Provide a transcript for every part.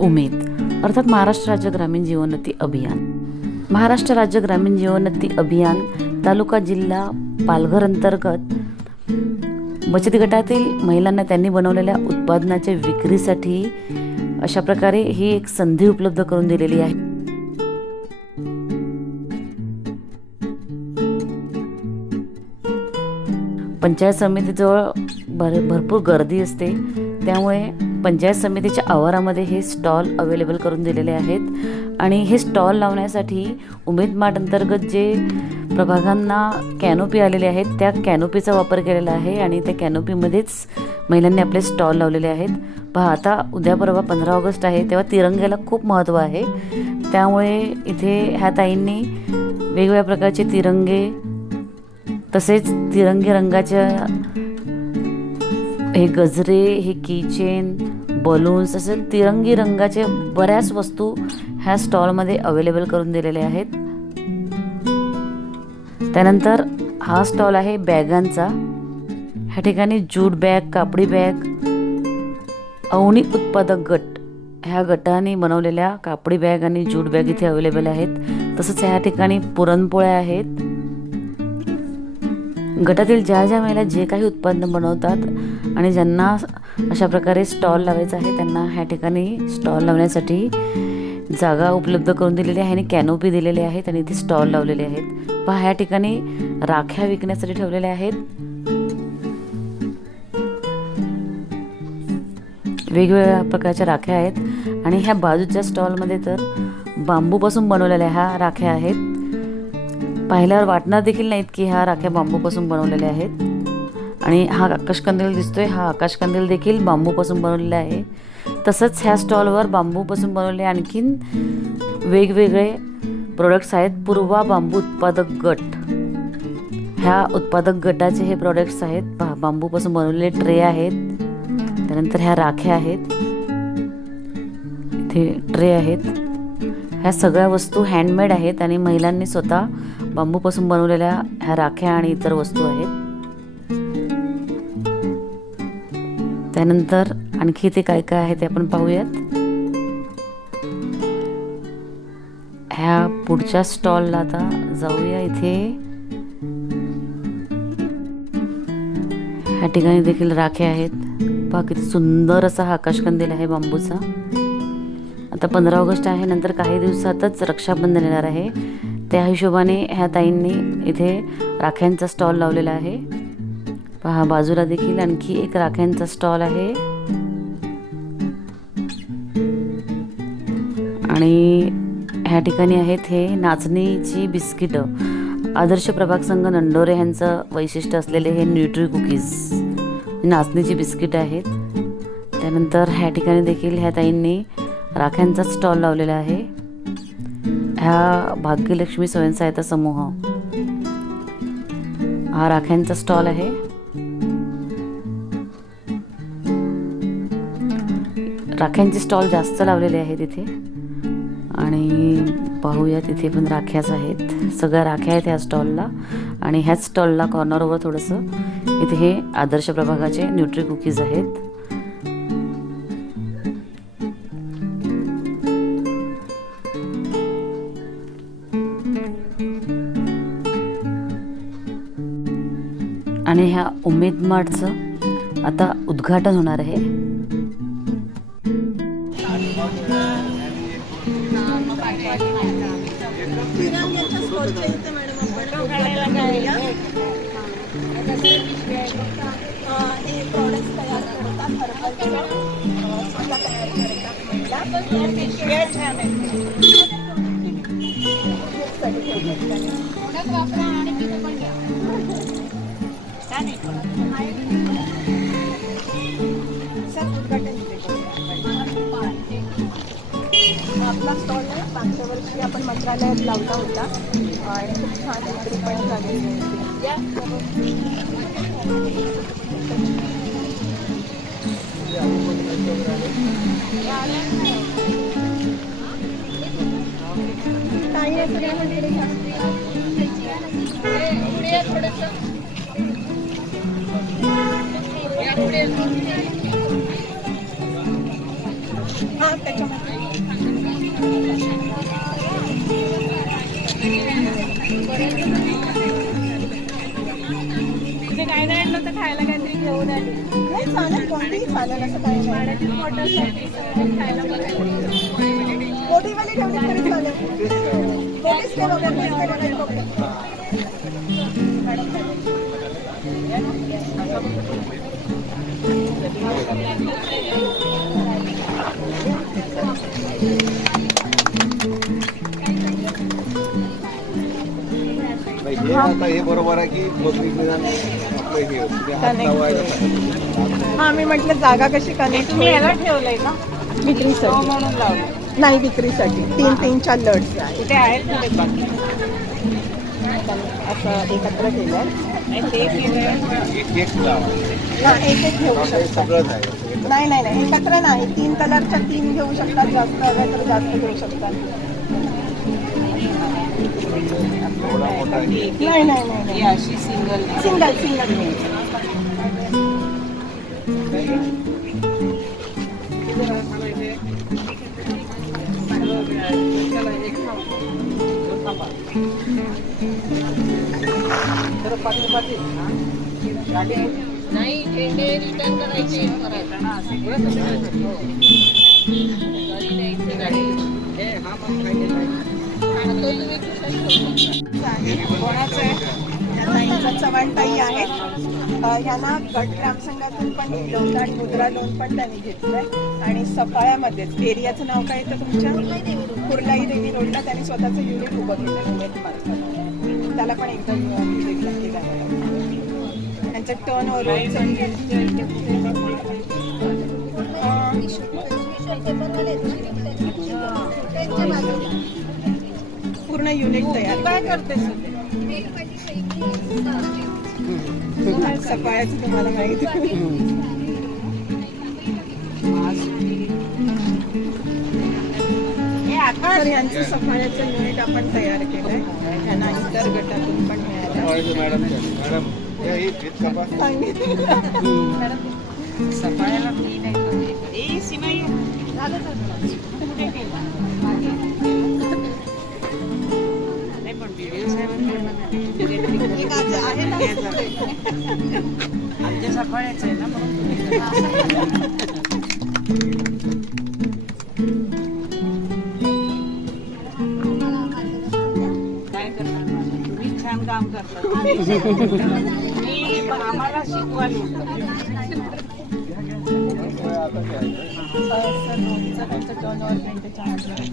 उमेद अर्थात महाराष्ट्र राज्य ग्रामीण जीवनोन्नती अभियान। महाराष्ट्र राज्य ग्रामीण जीवनोन्नती अभियान तालुका जिल्हा पालघर अंतर्गत बचत गटातील महिलांना त्यांनी बनवलेल्या उत्पादनाच्या विक्रीसाठी अशा प्रकारे ही एक संधी उपलब्ध करून दिलेली आहे। पंचायत समितीजवळ भरपूर गर्दी असते, त्यामुळे पंचायत समितीच्या आवारामध्ये हे स्टॉल अवेलेबल करून दिलेले आहेत। आणि हे स्टॉल लावण्यासाठी उमेद मार्ट अंतर्गत जे प्रभागांना कॅनोपी आलेले आहेत त्या कॅनोपीचा वापर केलेला आहे आणि त्या कॅनोपीमध्येच महिलांनी आपले स्टॉल लावलेले आहेत। पहा, आता उद्या परवा 15 ऑगस्ट आहे, तेव्हा तिरंग्याला खूप महत्त्व आहे, त्यामुळे इथे ह्या ताईंनी वेगवेगळ्या प्रकारचे तिरंगे तसेच तिरंगी रंगाच्या हे गजरे, हे कीचेन, बलून्स असे तिरंगी रंगाचे बऱ्याच वस्तू ह्या स्टॉलमध्ये अवेलेबल करून दिलेले आहेत। त्यानंतर हा स्टॉल आहे बॅगांचा। ह्या ठिकाणी जूट बॅग, कापडी बॅग, अवनी उत्पादक गट ह्या गटाने बनवलेल्या कापडी बॅग आणि जूट बॅग इथे अवेलेबल आहेत। तसंच ह्या ठिकाणी पुरणपोळ्या आहेत। गटातील ज्या महिला जे काही उत्पादन बनवतात आणि ज्यांना अशा प्रकारे स्टॉल लावायचा आहे त्यांना ह्या ठिकाणी स्टॉल लावण्यासाठी जागा उपलब्ध करून दिलेली आहे आणि कॅनोपी दिलेले आहेत आणि इथे स्टॉल लावलेले आहेत। पहा, ह्या ठिकाणी राख्या विकण्यासाठी ठेवलेल्या आहेत। वेगवेगळ्या प्रकारच्या राख्या आहेत आणि ह्या बाजूच्या स्टॉलमध्ये तर बांबूपासून बनवलेल्या ह्या राख्या आहेत। पाहिल्यावर वाटणार देखील नाहीत की ह्या राख्या बांबूपासून बनवलेल्या आहेत। आणि हा आकाशकंदील दिसतोय, हा आकाशकंदील देखील बांबूपासून बनवलेला आहे। तसंच ह्या स्टॉलवर बांबूपासून बनवलेले आणखीन वेगवेगळे प्रोडक्ट्स आहेत। पूर्वा बांबू उत्पादक गट ह्या उत्पादक गटाचे हे प्रोडक्ट्स आहेत। पहा, बांबूपासून बनवलेले ट्रे आहेत। त्यानंतर ह्या राख्या आहेत, इथे ट्रे आहेत। ह्या सगळ्या वस्तू हँडमेड आहेत आणि महिलांनी स्वतः बांबूपासून बनवलेल्या ह्या राख्या आणि इतर वस्तू आहेत। त्यानंतर आणखी इथे काय काय आहे ते आपण पाहूयात। ह्या पुढच्या स्टॉलला आता जाऊया। इथे ह्या ठिकाणी देखील राख्या आहेत। पहा, किती सुंदर असा हा आकाशकंदील आहे बांबूचा। आता 15 ऑगस्ट आहे, नंतर काही दिवसातच रक्षाबंधन येणार आहे, त्या हिशोबाने ह्या ताईंनी इथे राख्यांचा स्टॉल लावलेला आहे। पहा, बाजूला देखील आणखी एक राख्यांचा स्टॉल आहे। आणि ह्या ठिकाणी आहेत हे नाचणीची बिस्किटं। आदर्श प्रभाग संघ नंडोरे यांचं वैशिष्ट्य असलेले हे न्यूट्री कुकीज नाचणीची बिस्किट आहेत। त्यानंतर ह्या ठिकाणी देखील ह्या ताईंनी राख्यांचा स्टॉल लावलेला आहे। ह्या भाग्यलक्ष्मी स्वयंसहायता समूह हा राख्यांचा स्टॉल आहे। राख्यांचे स्टॉल जास्त लावलेले आहेत इथे आणि पाहूया तिथे पण राख्याच आहेत। सगळ्या राख्या आहेत ह्या स्टॉलला आणि ह्याच स्टॉलला कॉर्नरवर थोडंसं इथे हे आदर्श प्रभागाचे न्यूट्री कुकीज आहेत। आणि ह्या उमेद मार्टचं आता उद्घाटन होणार आहे। आपला स्टॉल आहे, मागच्या वर्षी आपण मंत्रालयात लावला होता आणि खूप छान विक्री पण झालेली हां त्याच्यामध्ये तिथे काय नाही आणलं तर खायला काहीतरी घेऊन आली. नाही चालेल, कोणतीही चालेल असं काही नाही. पाण्याची बॉटलसाठी खायला बघायला. मोठीवाली ठेवली तरी चालेल. मोठीच ठेव वगैरे नाही, वगैरे नाही problem. हे आता हे बरोबर आहे की बकरी निदान आपलं हे हां मी म्हटलं जागा कशी कनेक्ट तुम्ही याला ठेवलंय ना विक्रीसाठी म्हणून लावलं. नाही, विक्रीसाठी 3-3-4 लड्स आहे. कुठे आहेत ना ते बाकी असं एकत्र केलं नाही ते केलंय. एक लावा. एक एक घेऊ शकता. सगळंच आहे. नाही नाही नाही एकत्र नाही, 3 कलरच्या 3 घेऊ शकतात, जास्त हव्या तर जास्त घेऊ शकतात. एवढा मोठा आहे. नाही नाही नाही ही अशी सिंगल सिंगल सिंगल नाही झेंडे रिटर्न करायचे करायचं ना असं कोणाचं आहे? चव्हाणताई आहेत. ह्यांना गट ग्रामसंघातून पण दिलं होतं आणि मुद्रा लोन पण त्यांनी घेतलंय. आणि सफाळ्यामध्येच एरियाचं नाव काय येतं तुमच्या? कुर्लाई देवी रोडला त्यांनी स्वतःचं युनिट उभं केलं उमेद मार्फत. त्याला पण एकदा visit नक्की द्यावं. त्यांचं टर्न पूर्ण युनिट तयार काय करते सफाळ्याचं तुम्हाला माहिती. तर यांचं सफाळ्याचं युनिट आपण तयार केलंय. त्यांना इतर गटातून पण मिळालं. मॅडम या ही भीत कपा. सफाळ्याला फ्री नाही. ए सिमाई झालं कुठे केलं नाही पण व्हिडिओ आहे ना आमच्या सफाळ्याचं आहे ना म्हणून काय करणार तुम्ही छान काम करता. मी आम्हाला शिकवायला त्यांचं टर्नओव्हर 44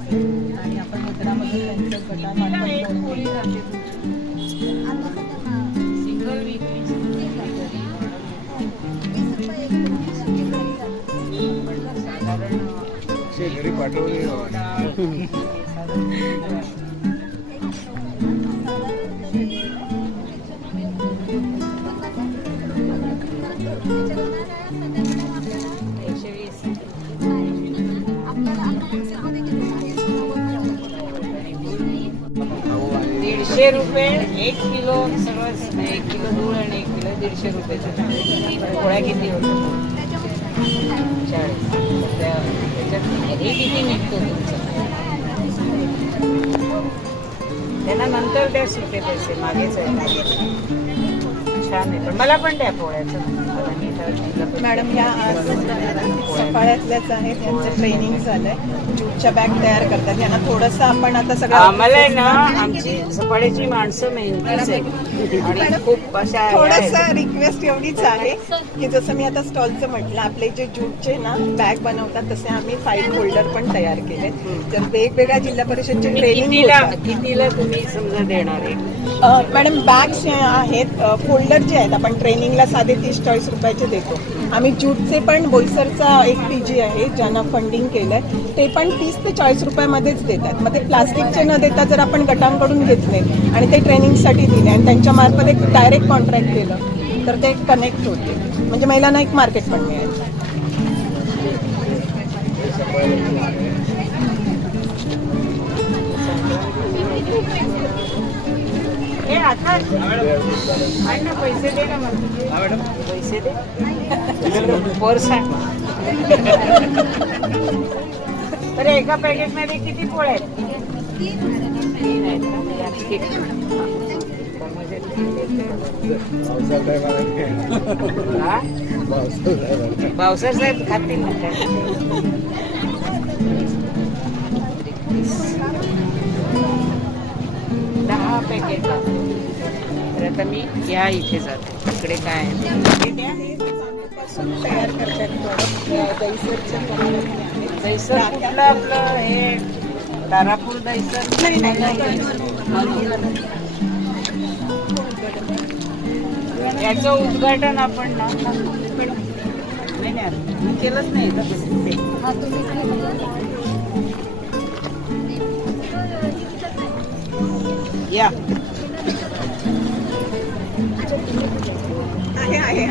आणि आपण मुद्रामधून त्यांचं गटामार्फत सिंगल विकली घरी पाठवले. ₹150 1 किलो सगळं 1 किलो दूध आणि 1 किलो ₹150. पोळ्या किती होतात? 40. त्याच्यात हे किती निघतो तुमचं? त्यांना नंतर द्या सुटे पैसे, मागेच आहे. छान आहे पण मला पण द्या पोळ्याचं. मॅडम ह्या सफाळ्यातल्याच आहेत. यांचं ट्रेनिंग झालंय. ज्यूटच्या बॅग तयार करतात. यांना थोडंसं आपण आता सगळं आम्हाला आहे ना आमची सफाळ्याची माणसं मेहनतीच आहे आणि खूप अशा थोडंसं रिक्वेस्ट एवढीच आहे की जसं मी आता स्टॉलचं म्हटलं, आपले जे ज्यूटचे ना बॅग बनवतात तसे आम्ही फाईल होल्डर पण तयार केले. तर वेगवेगळ्या जिल्हा परिषदचे ट्रेनिंग कितीला तुम्ही समजा देणार आहे? मॅडम बॅग्स आहेत, फोल्डर जे आहेत आपण ट्रेनिंगला साधे 30-40 रुपयाचे देतो. आम्ही ज्यूटचे पण बोईसरचा एक PG आहे ज्यांना फंडिंग केलंय, ते पण 30 ते 40 रुपयामध्येच देतात. मग ते प्लास्टिकचे न देता जर आपण गटांकडून घेतले आणि ते ट्रेनिंगसाठी दिले आणि त्यांच्या मार्फत एक डायरेक्ट कॉन्ट्रॅक्ट केलं तर ते कनेक्ट होते. म्हणजे महिलांना एक मार्केट पण मिळेल. हे आता आहे ना, पैसे दे ना मला. पैसे दे. पर्स आहे. तर एका पॅकेट मध्ये किती पोळ्या आहेत? 3 आहेत का? ठीक. तर म्हणजे पावसात आहे बघा. हा? पावसात आहे बघा. भाऊसाहेब खातील ना काय? 10 पॅकेट. तर आता मी या इथे जाते. इकडे काय आहे? पासून तयार करतात product. दहीसरचे product आहेत. दैसर कुठलं आपलं हे तारापूर दैसर? नाही नाही नाही याचं उद्घाटन आपण ना नाही नाही मी केलंच नाही का ते? या आहे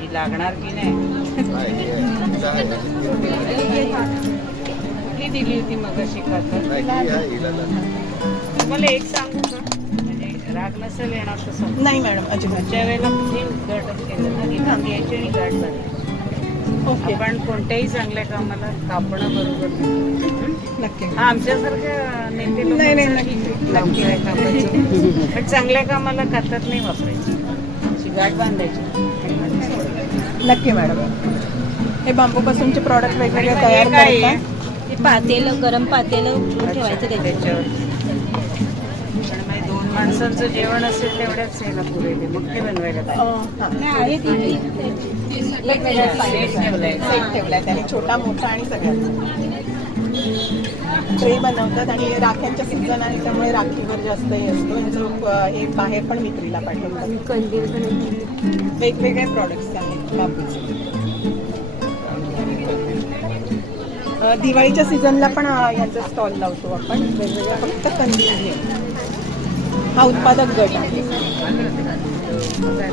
ही लागणार की नाही? नाही, हे आहे. कुठली दिली होती मग शिकायचं? नाही, ही आहे, हिला लागणार. तुम्हाला एक सांगू का, म्हणजे राग नसेल येणार तसं. नाही मॅडम अजिबात. ज्या वेळेला कुठे उद्घाटन केलं ना की गांधी यायची आणि गाठ झाली. ओके आपण कोणत्याही चांगल्या कामाला कापणं बरोबर नाही. नक्की हा आमच्यासारख्या नेते नाही, नाही, लोकांसाठी नक्की आहे कापायचं. पण चांगल्या कामाला कातात नाही वापरायची, अशी गाठ बांधायची. नक्की मॅडम. हे बांबूपासूनचे प्रॉडक्ट वेगवेगळे आणि मग तयार हे काय आहे? करतात. ते पातेलं गरम पातेलं ठेवायचं त्याच्यावर. त्याच्यावर पण मग 2 माणसांचं जेवण असेल तेवढ्याच यायला पुरेल, मोठे बनवायला पाहिजे. हां. आहे ती वेगवेगळ्या सेट ठेवलाय. सेट ठेवलाय त्याने, छोटा मोठा आणि सगळ्यात. ट्रे बनवतात आणि राख्यांच्या सीझन आहे त्यामुळे राखीवर जास्त हे असतो. यांचं हे बाहेर पण विक्रीला पाठवतात. कंदील पण वेगवेगळे प्रॉडक्ट्स आहेत बांबूचे. दिवाळीच्या सीझनला पण यांचा स्टॉल लावतो आपण वेगवेगळ्या, फक्त कंदील हे. हा उत्पादक गट आहे.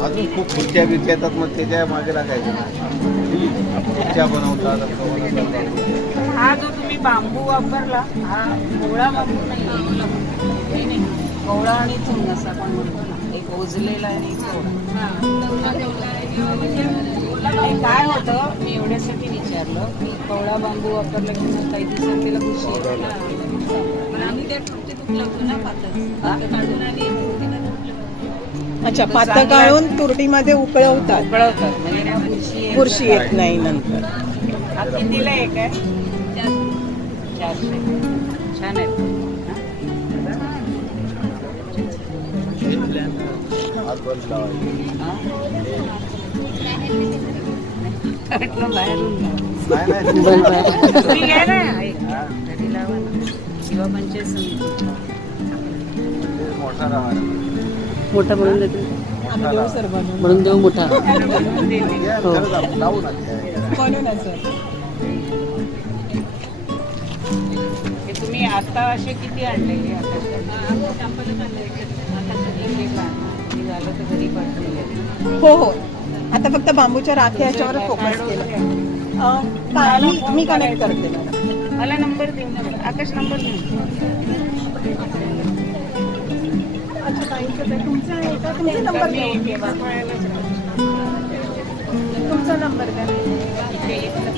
अजून खूप खुर्च्या बिर्च्या येतात, मग त्याच्या मागे लागायचं नाही. खुर्च्या बनवतात, असं बनवतात. हा जो तुम्ही बांबू वापरला हा कोवळा बांबू नाही, कोवळा आणि चुन असा आपण म्हणतो ना, एक ओझलेला आणि एक कोवळा. नाही, काय होतं मी एवढ्यासाठी विचारलं की कोवळा बांबू वापरला की मग काही दिवसात त्याला बुरशी येते. हा? अच्छा, पातळ गाळून तुरटीमध्ये उकळवतात. उकळवतात म्हणजे त्या बुरशी येत नाही नंतर. हा कितीला एक आहे? 400. छान आहे. हात बंद लावायचे. म्हटलं बाहेरून लावा. नाही, नाही, तुम्ही घ्या ना, एक घरी लावा ना. किंवा पंचायत समिती. ते मोठा राहणार. मोठा म्हणून देते, आम्ही देऊ सर बनवून. म्हणून देऊ मोठा. या, खरंच आपण लावू ना ते. बनवून सर. हे तुम्ही आता असे किती आणले? हे आता एक आणलं. तुम्ही झालं तर घरी पाठवले. हो हो. आता फक्त बांबूच्या राख्या याच्यावर फोकस केलं. मी कनेक्ट करते मॅडम. मला नंबर देऊन द्या. आकाश नंबर देऊन द्या. अच्छा ताईंचं ते तुमचा आहे का? तुमचा नंबर मी देऊ. केव्हापर्यंतच राहते. तुमचा नंबर द्या. इथे इथलं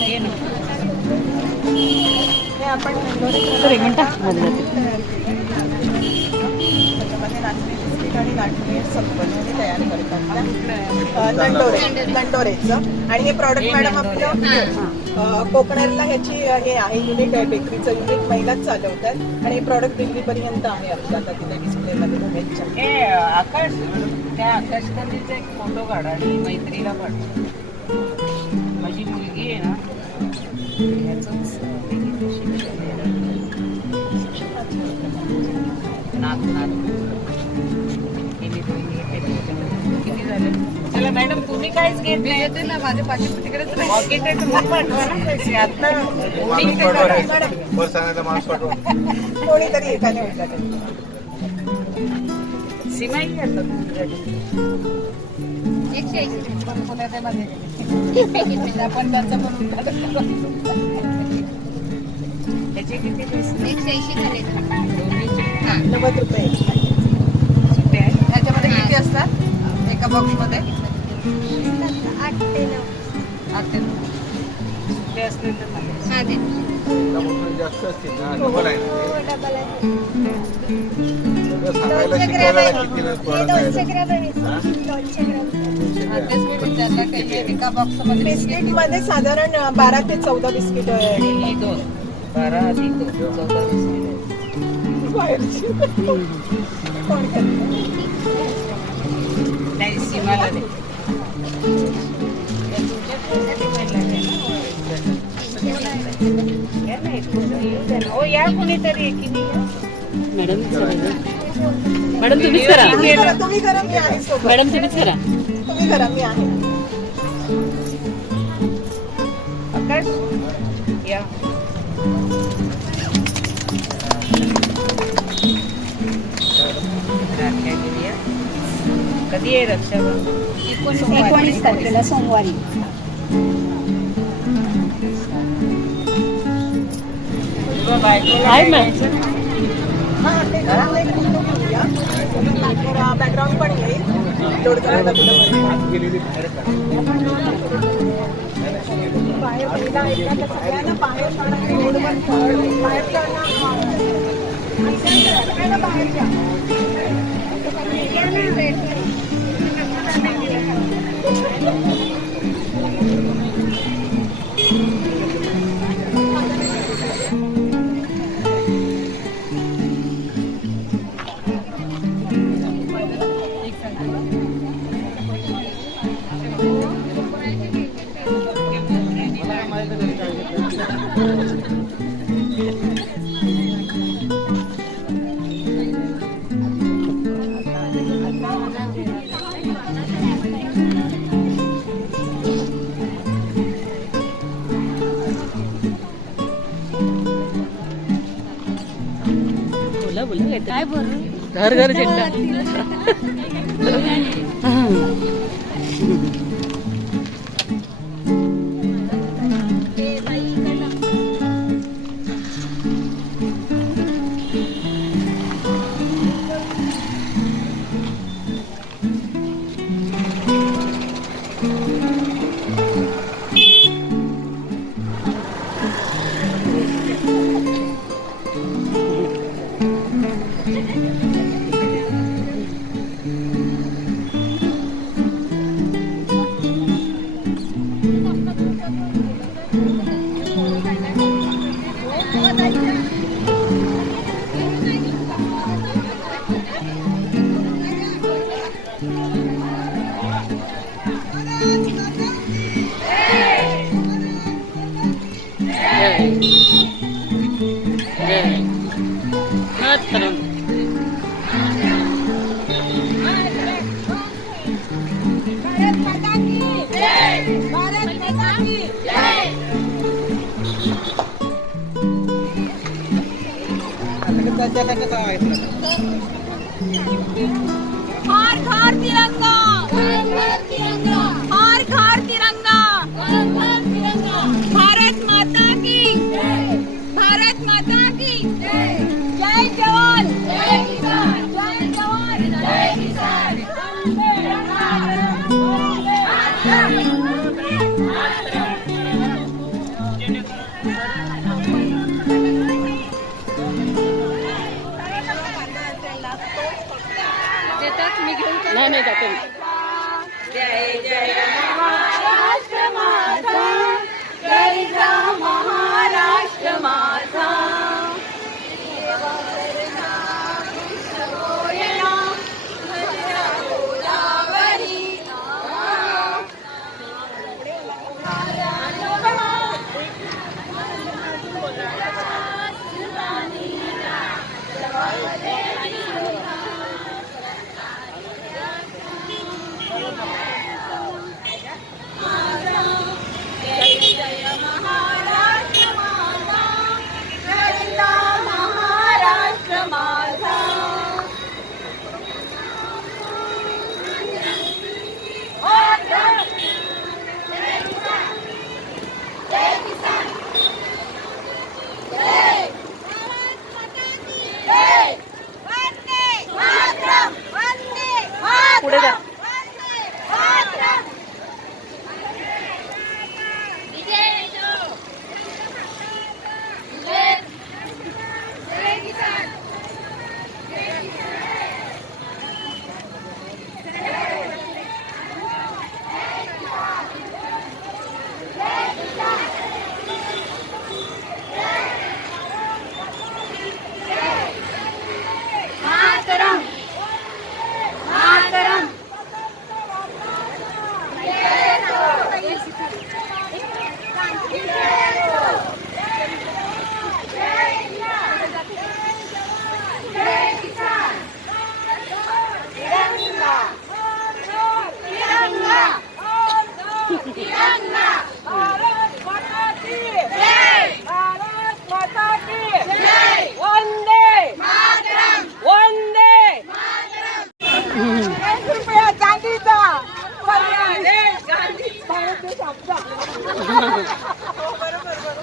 हे नको. हे आपण तर 1 मिनिट मध्ये जाते. त्याच्यामध्ये नाचणी बिस्किट आणि नाचणी संपन्न तयार करतात. कुठलं आहे? लंडोरेचं. आणि हे प्रॉडक्ट मॅडम आपलं कोकणेरला ह्याची हे आहे युनिट आहे, बेकरीचं युनिट महिलाच चालवतात. आणि हे प्रॉडक्ट दिल्लीपर्यंत आहे आपलं आता तिथे डिस्प्लेमध्ये मोबाईलच्या. हे आकाश, त्या आकाश कंदीलचा एक फोटो काढा आणि मैत्रीला पाठवा. माझी मुलगी आहे ना, ह्याचंच नाक नाक केली पहिली. किती झाले? चला मॅडम तुम्ही काहीच घेत नाही ना, माझ्या पाठीत तिकडे पॉकेट आहे, तुम्ही पाठवा ना पैसे. आता माणूस पाठवा. वर सांगायचं माणूस पाठवा. कोणीतरी एकाने होता सीमाई घेतात आपण त्यांचं पण त्याचे किती पैसे? 180 झाले. दोन्हीचे 90 रुपये. सुट्टे आहेत. ह्याच्यामध्ये किती असतात एका बॉक्समध्ये? 8 ते 9. आता सुट्टे असले तर नाही. हा दे. त्यामुळे जास्त असतील ना डबल आहे ना हो, ते. डबल आहे. सगळं सांगायला 200 ग्रॅम शिकवायला आहे. किती हे product आहे. 200 ग्रॅम आहे. हा? 200 ग्रॅम. हा, तेच मी विचारलं काही एका बॉक्समध्ये बिस्किट मध्ये साधारण 12 ते 14 बिस्किट आहे. ही 2 12 अधिक 2 14 बिस्किट बाहेरची कोण करतं? नाही सीमाला दे. या तुमच्या पोरासाठी पहिला दे ना. घ्या ना, एक कोणी येऊ द्या ना. हो या कोणीतरी एकीने या. मॅडम मॅडम तुम्हीच करा. तुम्ही करा मी आहे सोबत. मॅडम तुम्हीच करा. तुम्ही करा मी आहे. आकाश या. राख्या घेऊया. कधी आहे रक्षाबंधन? 19 तारखेला सोमवारी. तुझ्या बायकोला आहे काय मॅम. घ्यायचं? हा ते घरातलं एक फोटो घेऊया. बॅकग्राऊंड पण येईल. लोड करायला तुला बरं. आत गेलेली बाहेर काढ. बाहेर पहिला एकदा तर सगळ्यांना बाहेर काढा. रोड पण बाहेर काढणं. सगळ्यांना बाहेर घ्या. बोला बोला काय भरू? घर घर झेंडा. हर घर तिरंगा, हर घर तिरंगा, भारत माता की, भारत माता की जय जवान, जय किसान, जय जवान, जय किसान. नाही नाही जाते. जय जय महाराष्ट्र माझा, जय जय महाराष्ट्र माझा. ₹1 चांदीचा भारत देश आमचा.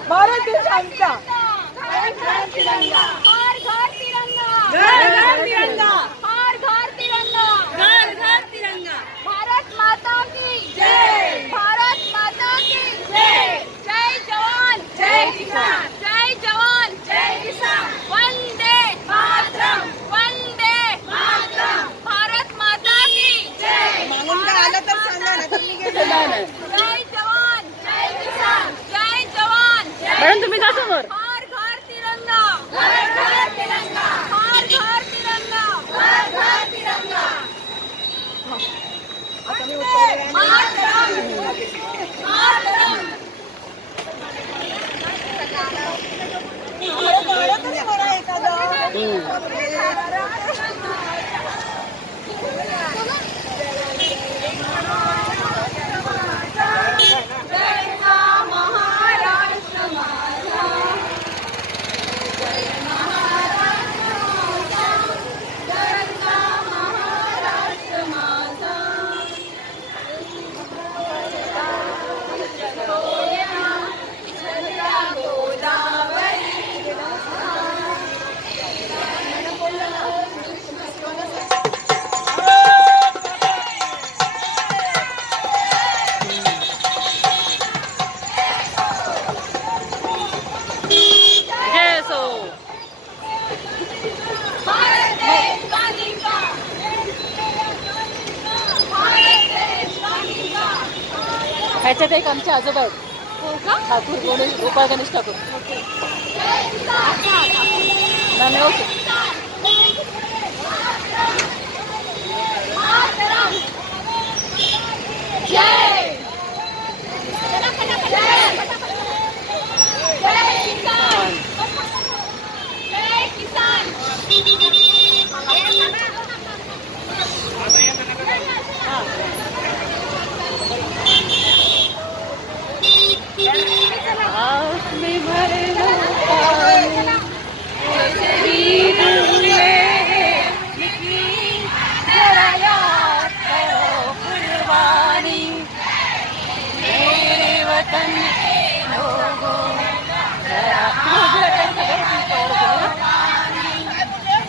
भारत देश आमचा. हर घर तिरंगा, हर घर तिरंगा, हर घर तिरंगा. भारत माता की जय, भारत माता की जय. जय जवान, जय किसान, जय जवान, जय किसान. वंदे मातरम, वंदे मातरम. भारत माता की जय. मागून काय आलं तर सांगा ना, तर मी घेते. जय जवान, जय किसान, जय जवान, जय. मॅडम तुम्ही का समोर? हर घर तिरंगा, हर घर तिरंगा, हर घर तिरंगा, हर घर तिरंगा. मातरम, मातरम. भारत तरी बरा एखादा. जयचा महाराष्ट्र माझा, जय महाराष्ट्र माझा, जयचा महाराष्ट्र माझा. छत्रया गोदावरी भारत देश गांधीचा, भारत देश गांधीचा. ह्याच्यात एक आमचे आजोबा आहेत ठाकूर गोपाळ गणेश ठाकूर. जय किसान, मॅम ओके. मातरम. जय, जय किसान, जय किसान. जरा याद करो कुर्बानी, मेरे वतन के लोगों.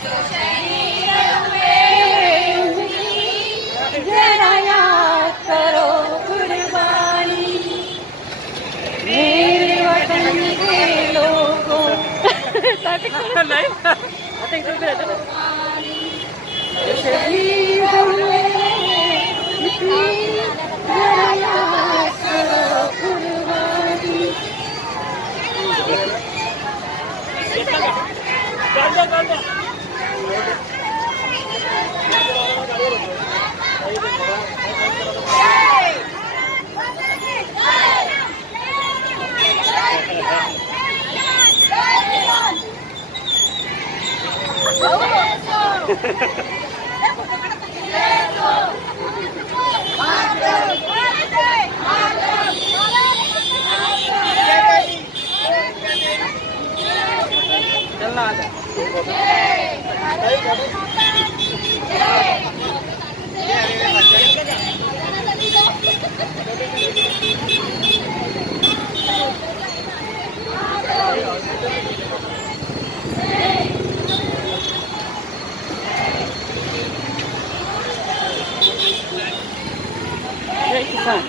जो शहीद हुए उनकी जरा याद करो कुर्बानी, मेरे वतन के लोगों. जो शहीद हुए उनकी जरा याद करो कुर्बानी. जय किसान.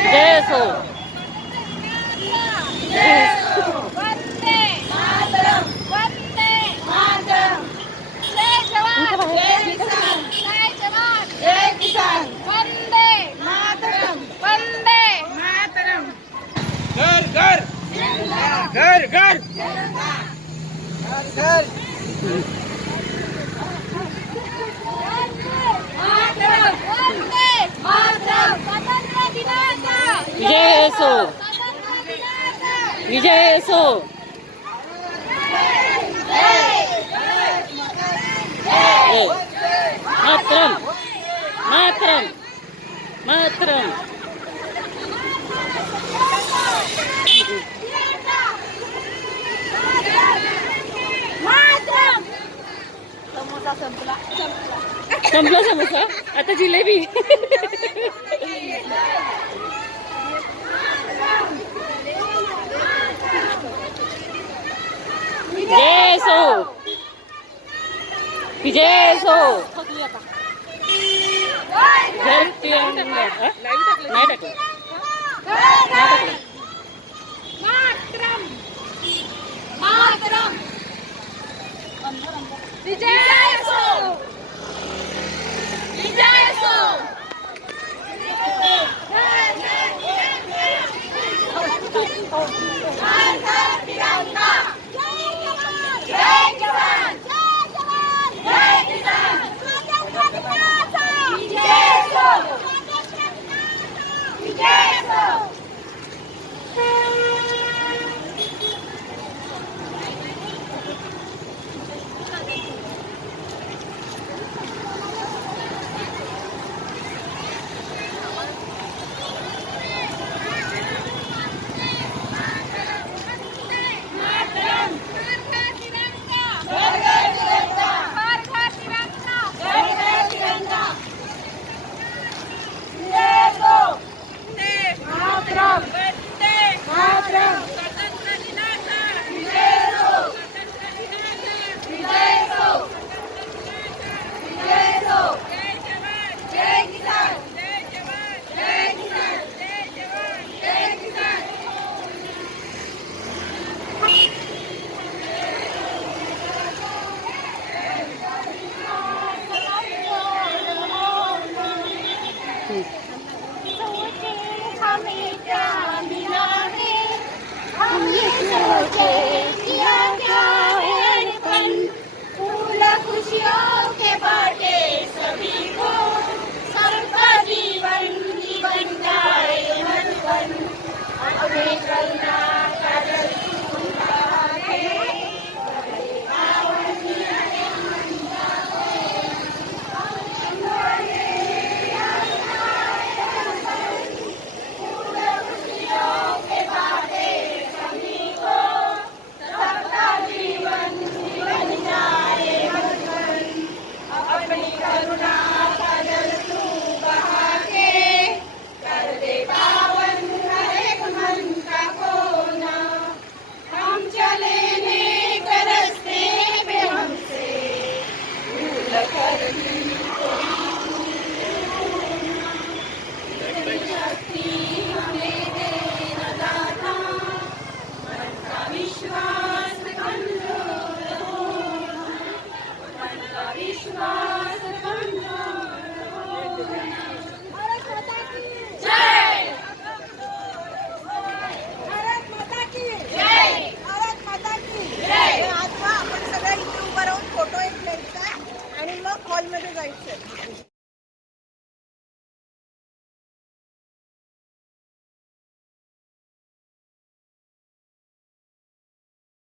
जय असो. वंदे मातरम, वंदे मातरम. जय जवान, जय किसान, जय जवान, जय किसान. वंदे मातरम, वंदे मातरम. घर घर घर घर विजय असो, विजय असो. मातरम, मातरम, मातरम. संपला समोसा, आता जिलेबी. विजय असो, विजय असो. नाही टाकलं.